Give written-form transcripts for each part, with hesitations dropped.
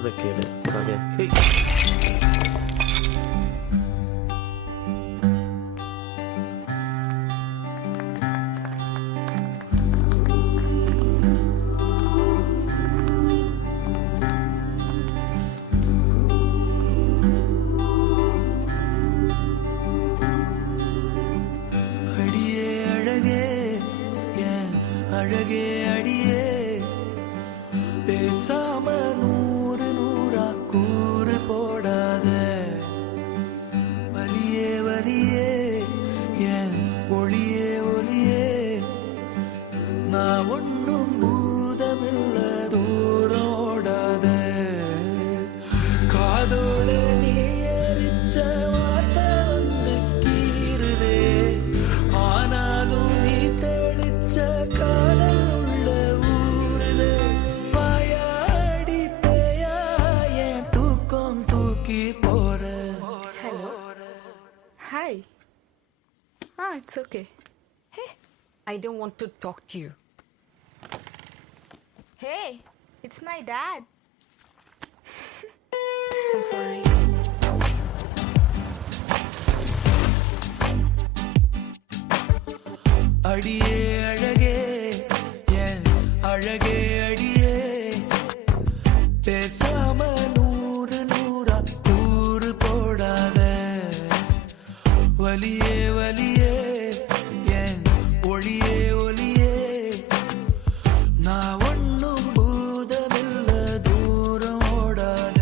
சொல்றத கேளு காவியா. ஏய். அடியே அழகே ஏன் அழகே அடியே பேசாம நூறு நூறா கூறு போடாத வலியே வலியே ஏன் ஒளியே ஒளியே நான் ஒன்னும் பூதமில்ல தூரம் ஓடாத காதோட நீ எரிச்ச வார்த்தை வந்து கீறுதே ஆனாலும் நீ தெளிச்ச காதல் உள்ள ஊருதே வாயாடி பேயா என் தூக்கம் தூக்கி போற. Hello. Hi. It's okay. Hey, I don't want to talk to you. hey, it's my dad. I'm sorry. அடியே அழகே ஏன் அழகே அடியே பேசாம நூறு நூறா கூறு போடாத வலியே வலியே ஏன் ஒளியே ஒளியே நான் ஒன்னும் பூதமில்ல தூரம் ஓடாத.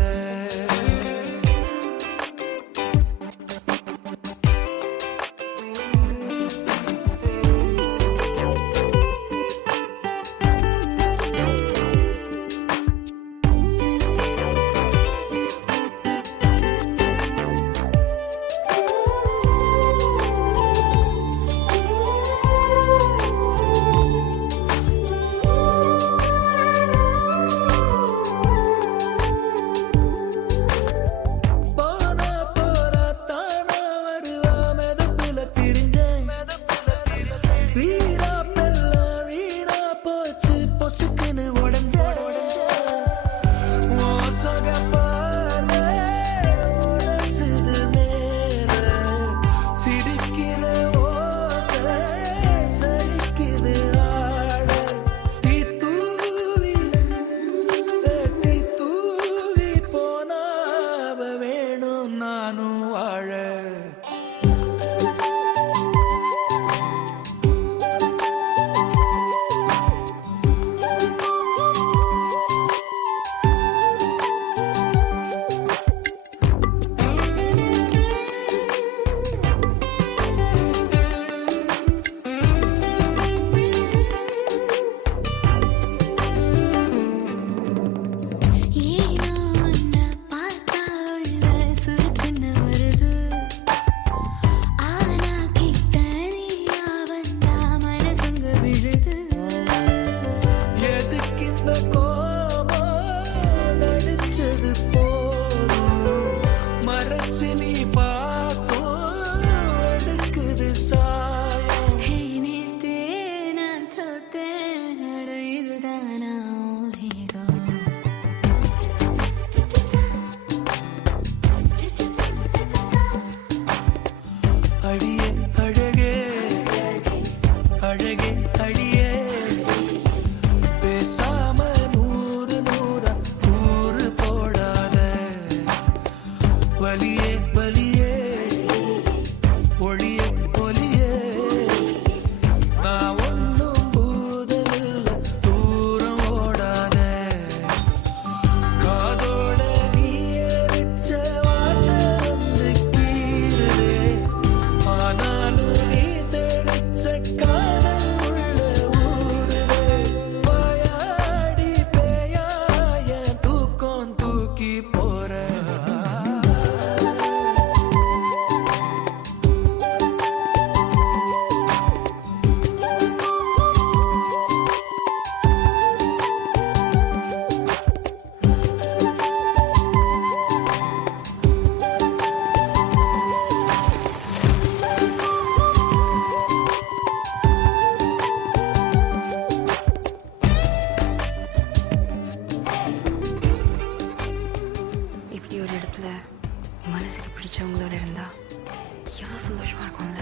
லைஃப்ல மனசுக்கு பிடிச்சவங்களோட இருந்தா எவ்வளோ சந்தோஷமா இருக்கும்ல.